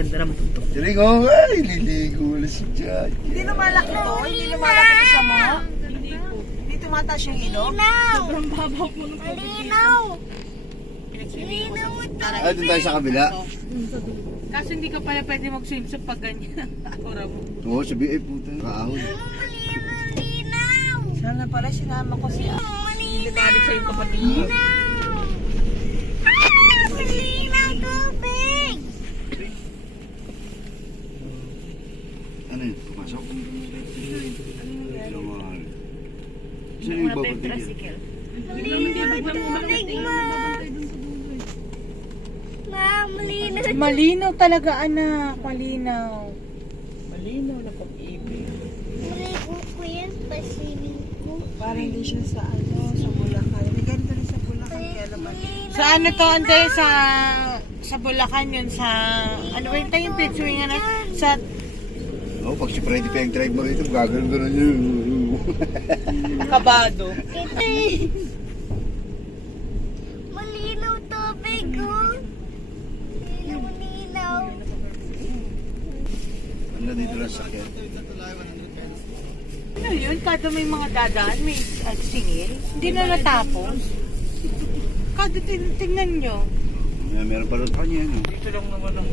ganda ng bundok. Tiring oh, ay, liligo na si Jai. Hindi lumalaki to? Hindi lumalaki to sa mga? Hindi po. Hindi tumataas yung ilog? Sobrang babaw po ng Malinaw! Pinagsiligo sa Ah, doon tayo sa kabila. Kaso hindi ka pala pwede mag-swimsuit pag ganyan. Akura mo. Oo, sabi ay puta. Kaahon. Malinaw! Sana pala sinama ko siya. Hindi balik sa'yo kapatid mo. Malinaw tubig! Ano yun? Pumasok? Saan yung babatigil? Malinaw! Malinaw talaga anak, malinaw. Malinaw na pag-ibig. Maligo ko yan, pasilin ko. Parang hindi siya sa sa Bulacan. May ganito rin sa Bulacan, kaya naman. Sa ano to, ante, sa Bulacan yun, sa, ano ba yung tayong picture nga na, sa, Oo, pag si Freddy pa yung drive mo rito, gagano'n yun. Kabado. Malinaw tubig, oh. Malinaw. Ano dito lang sakyan? Ano yun, kada may mga dadaan, may singil, hindi na natapos. Kada tingnan nyo. Meron pa rin kanya. Dito lang naman ang